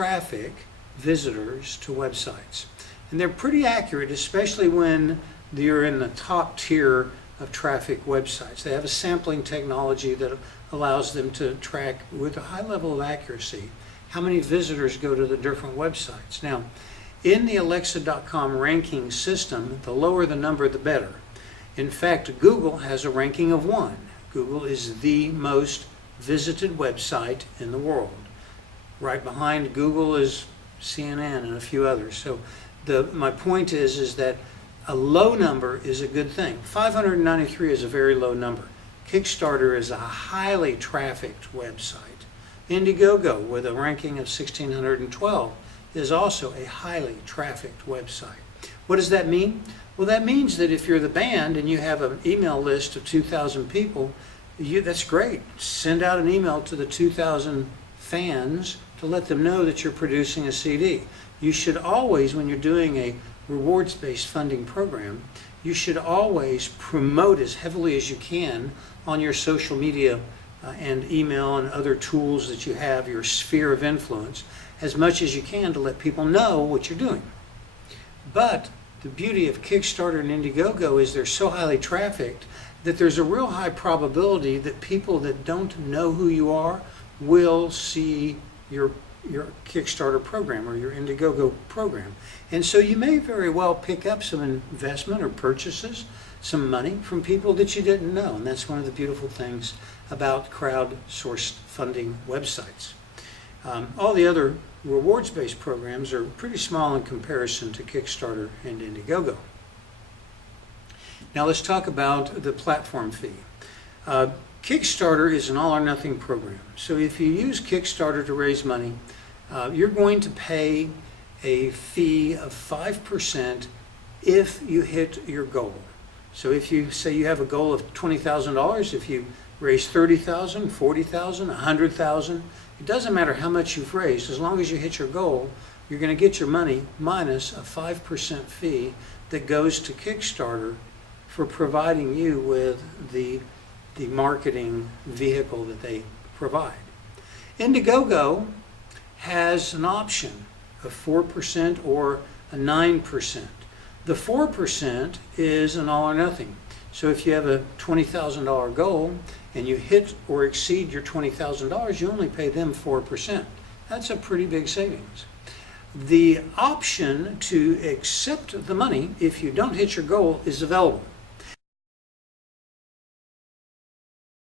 traffic, visitors to websites. And they're pretty accurate, especially when you're in the top tier of traffic websites. They have a sampling technology that allows them to track with a high level of accuracy how many visitors go to the different websites. Now, in the Alexa.com ranking system, the lower the number, the better. In fact, Google has a ranking of 1. Google is the most visited website in the world. Right behind Google is CNN and a few others. So my point is that a low number is a good thing. 593 is a very low number. Kickstarter is a highly trafficked website. Indiegogo, with a ranking of 1,612, is also a highly trafficked website. What does that mean? Well, that means that if you're the band and you have an email list of 2,000 people, that's great. Send out an email to the 2,000 fans to let them know that you're producing a CD. You should always, when you're doing a rewards-based funding program, you should always promote as heavily as you can on your social media and email and other tools that you have, your sphere of influence, as much as you can to let people know what you're doing. But the beauty of Kickstarter and Indiegogo is they're so highly trafficked that there's a real high probability that people that don't know who you are will see your Kickstarter program or your Indiegogo program. And so you may very well pick up some investment or purchases, some money from people that you didn't know. And that's one of the beautiful things about crowdsourced funding websites. All the other rewards-based programs are pretty small in comparison to Kickstarter and Indiegogo. Now let's talk about the platform fee. Kickstarter is an all-or-nothing program. So if you use Kickstarter to raise money, you're going to pay a fee of 5% if you hit your goal. So if you say you have a goal of $20,000, if you raise $30,000, $40,000, $100,000, it doesn't matter how much you've raised. As long as you hit your goal, you're going to get your money minus a 5% fee that goes to Kickstarter for providing you with the marketing vehicle that they provide. Indiegogo has an option of 4% or a 9%. The 4% is an all or nothing. So if you have a $20,000 goal and you hit or exceed your $20,000, you only pay them 4%. That's a pretty big savings. The option to accept the money if you don't hit your goal is available.